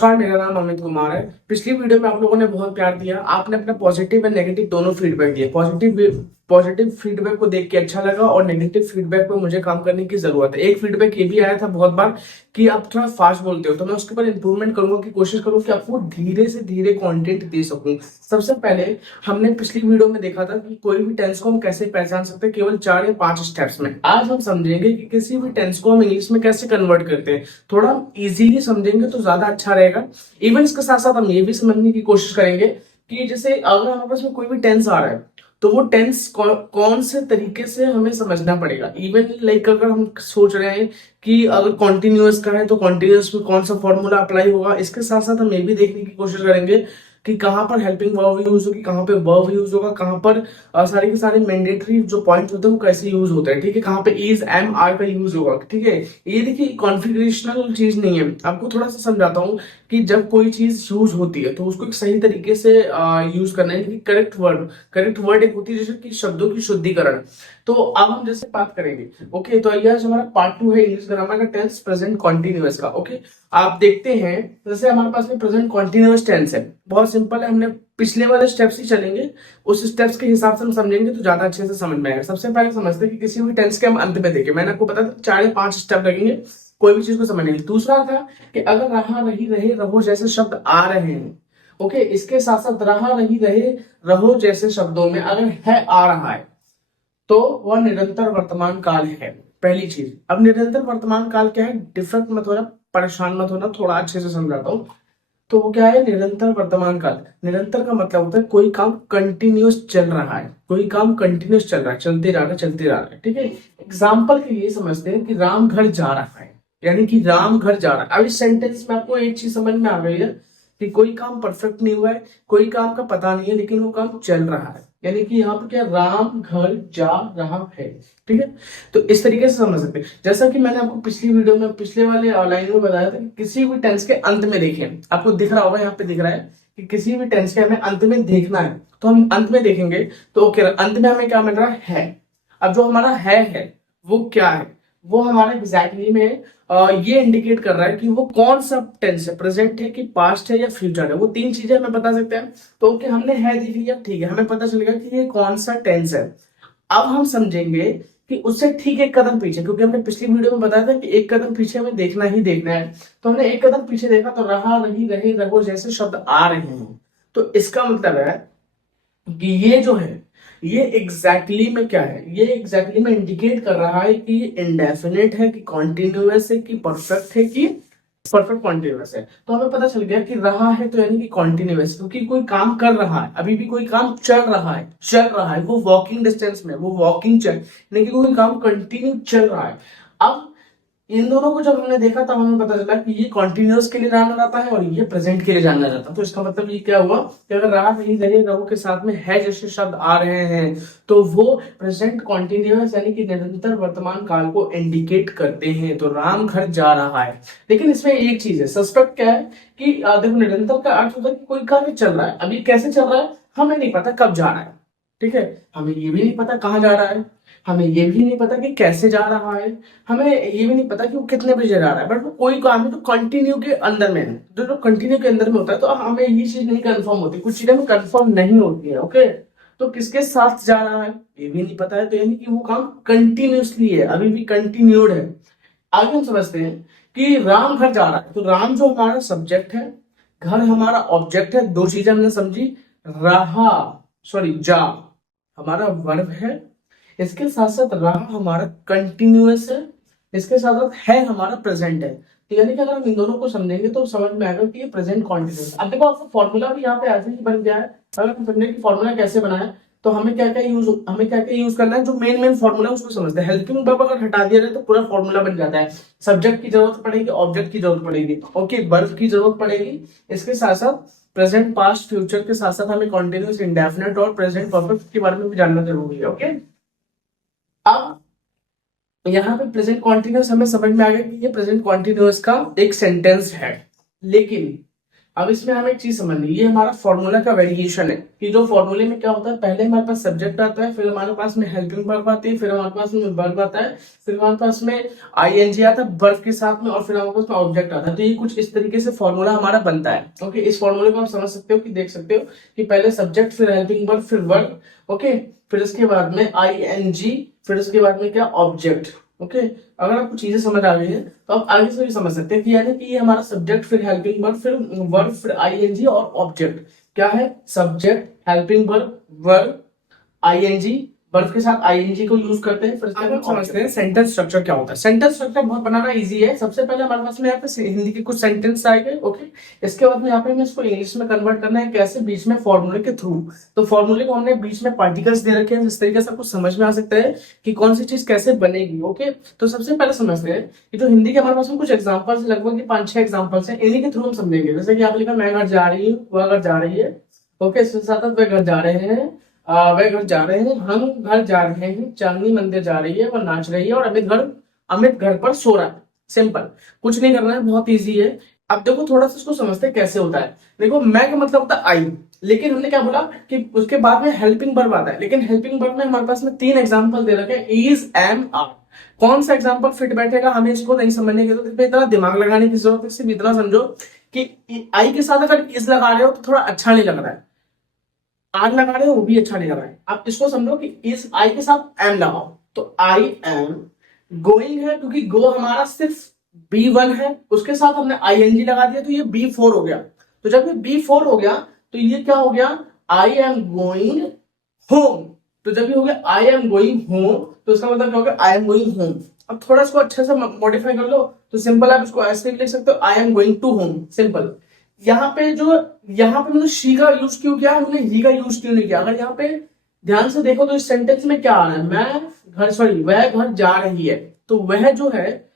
नमस्कार, मेरा नाम अमित कुमार है। पिछली वीडियो में आप लोगों ने बहुत प्यार दिया। आपने अपना पॉजिटिव एंड नेगेटिव दोनों फीडबैक दिए। पॉजिटिव फीडबैक को देख के अच्छा लगा और नेगेटिव फीडबैक पे मुझे काम करने की जरूरत है। एक फीडबैक ये भी आया था बहुत बार कि आप थोड़ा फास्ट बोलते हो, तो मैं उसके ऊपर इंप्रूवमेंट करूंगा कि कोशिश करूँ कि आपको धीरे से धीरे कंटेंट दे सकूं। सबसे पहले हमने पिछली वीडियो में देखा था कि कोई भी टेंस को हम कैसे पहचान सकते हैं, केवल 4 या 5 स्टेप्स में। आज हम समझेंगे कि किसी भी टेंस को हम इंग्लिश में कैसे कन्वर्ट करते हैं। थोड़ा इजीली समझेंगे तो ज्यादा अच्छा रहेगा। इवन इसके साथ साथ हम ये भी समझने की कोशिश करेंगे कि जैसे अगर हमारे पास में कोई भी टेंस आ रहा है तो वो टेंस कौन से तरीके से हमें समझना पड़ेगा। इवन लाइक अगर हम सोच रहे हैं कि अगर कॉन्टिन्यूअस का है तो कॉन्टिन्यूअस में कौन सा फॉर्मूला अप्लाई होगा। इसके साथ साथ हम ये भी देखने की कोशिश करेंगे कि कहाँ पर हेल्पिंग वर्ब यूज होगी, कहाँ पे वर्ब यूज होगा, कहाँ पर सारे के सारे मैंडेटरी जो पॉइंट होते हैं वो कैसे यूज होते हैं। ठीक है, कहाँ पे इज एम आर का यूज होगा। ठीक है, ये देखिए कॉन्फ़िगरेशनल चीज नहीं है। आपको थोड़ा सा समझाता हूँ कि जब कोई चीज यूज होती है तो उसको एक सही तरीके से यूज करना है। करेक्ट वर्ड एक होती है जैसे कि शब्दों की शुद्धिकरण। तो अब हम जैसे बात करेंगे। ओके, तो ये आज हमारा पार्ट 2 है इंग्लिश ग्रामर का टेंस प्रेजेंट कॉन्टिन्यूअस का। ओके, आप देखते हैं जैसे हमारे पास में प्रेजेंट कॉन्टिन्यूअस टेंस है, बहुत सिंपल है। हमने पिछले वाले स्टेप्स ही चलेंगे, उस स्टेप्स के हिसाब से हम समझेंगे तो ज्यादा अच्छे से समझ में आएगा। सबसे पहले समझते हैं कि किसी भी टेंस के हम अंत में देखें। मैंने आपको बताया था 4 या 5 स्टेप लगेंगे कोई भी चीज को समझने के लिए। दूसरा था कि अगर रहा रही रहे रहो जैसे शब्द आ रहे हैं, ओके, इसके साथ साथ रहा रही रहे रहो जैसे शब्दों में अगर है आ रहा है तो वह निरंतर वर्तमान काल है। पहली चीज। अब निरंतर वर्तमान काल क्या है, डिफरेंट मत होना, परेशान मत होना, थोड़ा अच्छे से समझाता हूँ। तो वो क्या है, निरंतर वर्तमान काल। निरंतर का मतलब होता है कोई काम कंटिन्यूस चल रहा है, कोई काम कंटिन्यूस चल रहा है, चलते जा रहा है, चलते जा रहा है। ठीक है, एग्जाम्पल के लिए समझते हैं कि राम घर जा रहा है, यानी कि राम घर जा रहा है। अब इस सेंटेंस में आपको एक चीज समझ में आ गई है कि कोई काम परफेक्ट नहीं हुआ है, कोई काम का पता नहीं है, लेकिन वो काम चल रहा है। यानी कि यहाँ पर क्या, राम घर जा रहा है। ठीक है, तो इस तरीके से समझ सकते हैं। जैसा कि मैंने आपको पिछली वीडियो में पिछले वाले लाइन में बताया था कि किसी भी टेंस के अंत में देखें। आपको दिख रहा होगा, यहाँ पे दिख रहा है कि किसी भी टेंस के हमें अंत में देखना है, तो हम अंत में देखेंगे। तो ओके, अंत में हमें क्या मिल रहा है। अब जो हमारा है वो क्या है, वो हमारा एग्जैक्टली में ये इंडिकेट कर रहा है कि वो कौन सा टेंस है, प्रेजेंट है कि पास्ट है या फ्यूचर है। वो 3 चीजें हमें बता सकते हैं। तो ओके, हमने है देख लिया, ठीक है, हमें पता चल गया कि ये कौन सा टेंस है। अब हम समझेंगे कि उससे ठीक एक कदम पीछे, क्योंकि हमने पिछली वीडियो में बताया था कि एक कदम पीछे हमें देखना ही देखना है। तो हमने एक कदम पीछे देखा तो रहा रही रहे रहो जैसे शब्द आ रहे हैं। तो इसका मतलब है कि ये जो है ये एग्जैक्टली में क्या है, ये एग्जैक्टली में इंडिकेट कर रहा है कि ये इंडेफिनिट है कि कॉन्टिन्यूअस है कि परफेक्ट है कि परफेक्ट कॉन्टिन्यूअस है। तो हमें पता चल गया कि रहा है तो यानी कि कॉन्टिन्यूअस, क्योंकि कोई काम कर रहा है, अभी भी कोई काम चल रहा है, वो वॉकिंग डिस्टेंस में, वो वॉकिंग चल, यानी कि कोई काम कंटिन्यू चल रहा है। अब इन दोनों को जब हमने देखा तब हमें पता चला कि ये कॉन्टिन्यूअस के लिए जाना जाता है और ये प्रेजेंट के लिए जाना जाता है। तो इसका मतलब ये क्या हुआ कि अगर रहा नहीं रहे रहो के साथ में है जैसे शब्द आ रहे हैं तो वो प्रेजेंट कॉन्टिन्यूअस यानी कि निरंतर वर्तमान काल को इंडिकेट करते हैं। तो राम घर जा रहा है। लेकिन इसमें एक चीज है, सस्पेक्ट क्या है कि देखो, निरंतर का अर्थ होता है कि कोई कार्य चल रहा है, अभी कैसे चल रहा है हमें नहीं पता कब जा रहा है। ठीक है, हमें ये भी नहीं पता कहाँ जा रहा है, हमें ये भी नहीं पता कि कैसे जा रहा है, हमें ये भी नहीं पता कि वो कितने बजे जा रहा है, बट वो कोई काम है तो कंटिन्यू के अंदर में है। जो कंटिन्यू के अंदर में होता है तो हमें ये चीज नहीं कंफर्म होती, कुछ चीजें हमें कंफर्म नहीं होती है। ओके, तो किसके साथ जा रहा है ये भी नहीं पता है, तो यानी कि वो काम कंटिन्यूसली है, अभी भी कंटिन्यूड है। आगे हम समझते हैं कि राम घर जा रहा है। तो राम जो हमारा सब्जेक्ट है, घर हमारा ऑब्जेक्ट है। 2 चीजें हमने समझी, रहा सॉरी जा हमारा वर्ब है, इसके साथ साथ रहा हमारा कंटिन्यूअस है, इसके साथ साथ है हमारा प्रेजेंट है। तो यानी कि अगर हम इन दोनों को समझेंगे तो समझ में आएगा कि ये प्रेजेंट कॉन्टिन्यूअस। अब देखो आपका फॉर्मूला भी यहाँ पे ऐसे ही बन गया है। अगर हम समझे कि फॉर्मूला कैसे बना है तो हमें क्या क्या यूज करना है, जो मेन फॉर्मूला है उसको समझते हैं। हेल्पिंग वर्ब अगर हटा दिया जाए तो पूरा फॉर्मूला बन जाता है। सब्जेक्ट की जरूरत पड़ेगी, ऑब्जेक्ट की जरूरत पड़ेगी, ओके, वर्ब की जरूरत पड़ेगी, इसके साथ साथ प्रेजेंट पास्ट फ्यूचर के साथ साथ हमें कॉन्टिन्यूअस इंडेफिनिट और प्रेजेंट परफेक्ट के बारे में भी जानना जरूरी है। ओके, अब यहाँ पे प्रेजेंट कॉन्टिन्यूअस हमें समझ में आ गया कि ये प्रेजेंट कॉन्टिन्यूअस का एक सेंटेंस है। लेकिन अब इसमें हमें एक चीज समझनी, ये हमारा फॉर्मूला का वेरिएशन है कि जो फॉर्मूले में क्या होता है, पहले हमारे पास सब्जेक्ट आता है, फिर हमारे पास में हेल्पिंग वर्ब आती है, फिर हमारे पास में वर्ब आता है, फिर हमारे पास में आईएनजी आता है वर्ब के साथ में, और फिर हमारे पास में ऑब्जेक्ट आता है। तो ये कुछ इस तरीके से फॉर्मूला हमारा बनता है। ओके, इस फॉर्मूले को आप समझ सकते हो कि देख सकते हो कि पहले सब्जेक्ट, फिर हेल्पिंग वर्ब, फिर वर्ब। ओके, फिर उसके बाद में आईएनजी, फिर उसके बाद में क्या, ऑब्जेक्ट। ओके, अगर आपको चीजें समझ आ गई है तो आप आगे से भी समझ सकते हैं कि यानी कि ये हमारा सब्जेक्ट, फिर हेल्पिंग वर्ब, फिर वर्ब, फिर आईएनजी और ऑब्जेक्ट। क्या है, subject, helping verb, verb, ING, verb के साथ आईएनजी को यूज करते हैं। फिर हम समझते हैं सेंटेंस स्ट्रक्चर क्या होता है। सेंटेंस स्ट्रक्चर बहुत बनाना इजी है। सबसे पहले हमारे पास में यहाँ पे हिंदी के कुछ सेंटेंस आएंगे। ओके, इसके बाद में यहाँ पे हमें इसको इंग्लिश में कन्वर्ट करना है। कैसे, बीच में फॉर्मूले के थ्रू। तो फॉर्मूले को हमने बीच में पार्टिकल्स दे रखे हैं, जिस तरीके से आपको समझ में आ सकता है कि कौन सी चीज कैसे बनेगी। ओके, तो सबसे पहले समझते हैं कि जो हिंदी के हमारे पास में कुछ एग्जाम्पल्स, लगभग 5-6 एग्जाम्पल्स हैं, इन्हीं के थ्रू हम समझेंगे। जैसे कि आप लिखा, मैं घर जा रही हूँ, वह घर जा रही है। ओके, इसके साथ वे घर जा रहे हैं, वे घर जा रहे हैं, हम घर जा रहे हैं, चांदनी मंदिर जा रही है, वह नाच रही है, और अमित घर पर सो रहा है। सिंपल, कुछ नहीं करना है, बहुत इजी है। अब देखो थोड़ा सा इसको समझते हैं कैसे होता है। देखो, मैं का मतलब होता है आई, लेकिन हमने क्या बोला कि उसके बाद में हेल्पिंग वर्ब आता है, लेकिन हेल्पिंग वर्ब में हमारे पास में 3 एग्जांपल दे रखे हैं, इज, एम, आर। कौन सा एग्जांपल फिट बैठेगा हमें इसको नहीं समझने की जरूरत है, इतना दिमाग लगाने की जरूरत है। सिर्फ इतना समझो कि आई के साथ अगर इज लगा रहे हो तो थोड़ा अच्छा नहीं लग रहा है, आर लगा रहे हो वो भी अच्छा नहीं लग रहा है। आप इसको समझो कि इस आई के साथ एम लगाओ, तो आई एम गोइंग है, क्योंकि गो हमारा सिर्फ B1 है, उसके साथ हमने आईएनजी लगा दिया तो ये B4 हो गया। तो जब ये B4 हो गया तो ये क्या हो गया, आई एम गोइंग होम। तो जब ये हो गया आई एम गोइंग होम, तो इसका मतलब क्या हो गया, आई एम गोइंग होम। अब थोड़ा इसको अच्छे से मॉडिफाई कर लो, तो सिंपल आप इसको ऐसे भी लिख सकते हो, I am going to home. Simple. यहाँ पे मैंने शी का यूज क्यों किया, हमने ही का यूज क्यों नहीं किया। अगर यहाँ पे ध्यान से देखो तो इस सेंटेंस में क्या आ रहा है, वह घर जा रही है। तो वह जो है,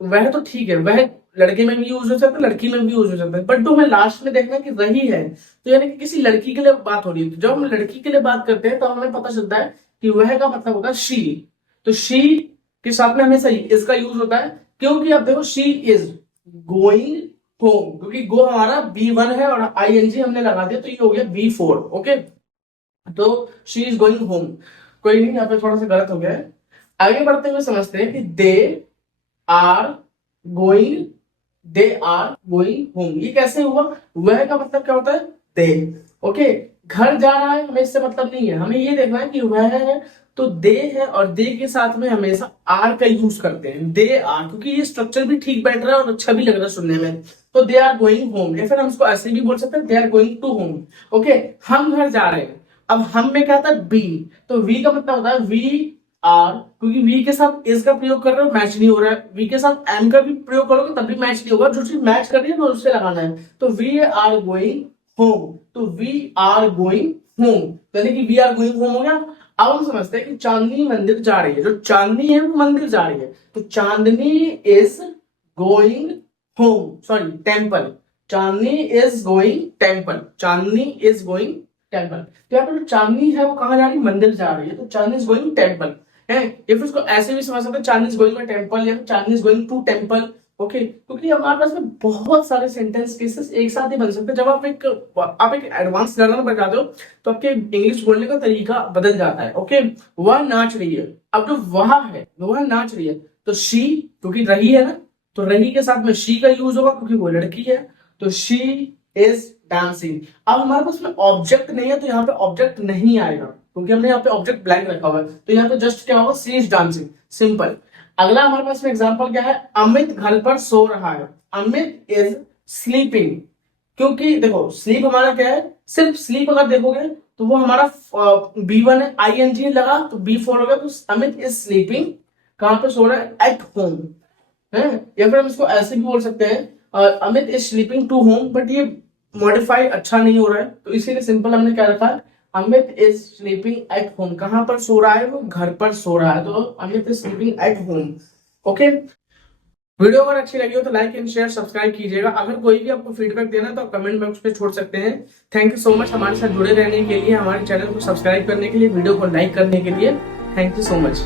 वह तो ठीक है, वह लड़के में भी यूज हो सकता है, लड़की में भी यूज हो सकता है, बट जो हमें लास्ट में देखना है कि रही है, तो यानी कि किसी लड़की के लिए बात हो रही है। तो जब हम लड़की के लिए बात करते हैं तो हमें पता चलता है कि वह का मतलब होता है शी। तो शी के साथ में हमेशा इसका यूज होता है, क्योंकि अब देखो, शी इज गोइंग होम, क्योंकि गो हमारा B1 है और आईएनजी हमने लगा दिया तो ये हो गया B4। ओके, तो शी इज गोइंग होम। कोई नहीं, यहाँ पे थोड़ा सा गलत हो गया है। आगे बढ़ते हुए समझते हैं कि are going they are going home. ये कैसे हुआ, वह का मतलब क्या होता है, दे। ओके, घर जा रहा है, हमें इससे मतलब नहीं है, हमें ये देखना है कि वह है तो दे है, और दे के साथ में हमेशा आर का यूज करते हैं, दे आर, क्योंकि ये स्ट्रक्चर भी ठीक बैठ रहा है और अच्छा भी लग रहा है सुनने में। तो दे आर गोइंग होम, या फिर हम इसको ऐसे भी बोल सकते हैं, they are going to home. Okay, हम घर जा रहे हैं। अब हम में क्या था, बी, तो वी का मतलब होता है वी आर, क्योंकि वी के साथ इस का प्रयोग कर रहे हो, मैच नहीं हो रहा है। वी के साथ एम का भी प्रयोग करोगे तब भी मैच नहीं होगा, जो चीज मैच कर रही है ना उससे लगाना है। तो वी आर गोइंग होम, तो वी आर गोइंग होम, यानी कि वी आर गोइंग होम हो गया। अब हम समझते हैं कि चांदनी मंदिर जा रही है। जो चांदनी है वो मंदिर जा रही है, तो Chandni is going home, sorry temple. Chandni is going temple, Chandni is going temple. तो यहाँ पर जो चांदनी है वो कहाँ जा रही है, मंदिर जा रही है, तो चांदनी इज गोइंग टेम्पल है। या फिर उसको ऐसे भी समझ सकते हैं, Chandni is going to temple, या Chandni is going to temple. Okay, क्योंकि हमारे पास में बहुत सारे सेंटेंस केसेस एक साथ ही बन सकते हैं। जब आप एक एडवांस लर्नर बन जाते हो तो आपके इंग्लिश बोलने का तरीका बदल जाता है। ओके, वह नाच रही है। अब जो वह है, वह नाच रही है, तो शी, क्योंकि रही है ना, तो रही के साथ में शी का यूज होगा, क्योंकि वो लड़की है, तो शी इज डांसिंग। अब हमारे पास में ऑब्जेक्ट नहीं है, तो यहाँ पे ऑब्जेक्ट नहीं आएगा, क्योंकि हमने यहाँ पे ऑब्जेक्ट ब्लैंक रखा हुआ है। तो यहाँ पे जस्ट क्या होगा, सी इज डांसिंग। सिंपल। अगला हमारे पास में एग्जांपल क्या है, अमित घर पर सो रहा है। अमित इज स्लीपिंग, क्योंकि देखो स्लीप हमारा क्या है, सिर्फ स्लीप अगर देखोगे तो वो हमारा B1 है, आईएनजी लगा तो B4 हो गया। तो अमित इज स्लीपिंग, कहां पे सो रहा है, एट होम है। या फिर हम इसको ऐसे भी बोल सकते हैं, Amit is sleeping to home, but ये मॉडिफाई अच्छा नहीं हो रहा है, तो इसीलिए सिंपल हमने क्या रखा है, Amit is sleeping at home. कहां पर सो रहा है, वो घर पर सो रहा है, तो Amit is sleeping at home. Okay, video अगर अच्छी लगी हो तो लाइक एंड शेयर सब्सक्राइब कीजिएगा। अगर कोई भी आपको फीडबैक देना है तो आप कमेंट बॉक्स पे छोड़ सकते हैं। थैंक यू सो मच हमारे साथ जुड़े रहने के लिए, हमारे चैनल को सब्सक्राइब करने के लिए, वीडियो को लाइक करने के लिए। Thank you so much.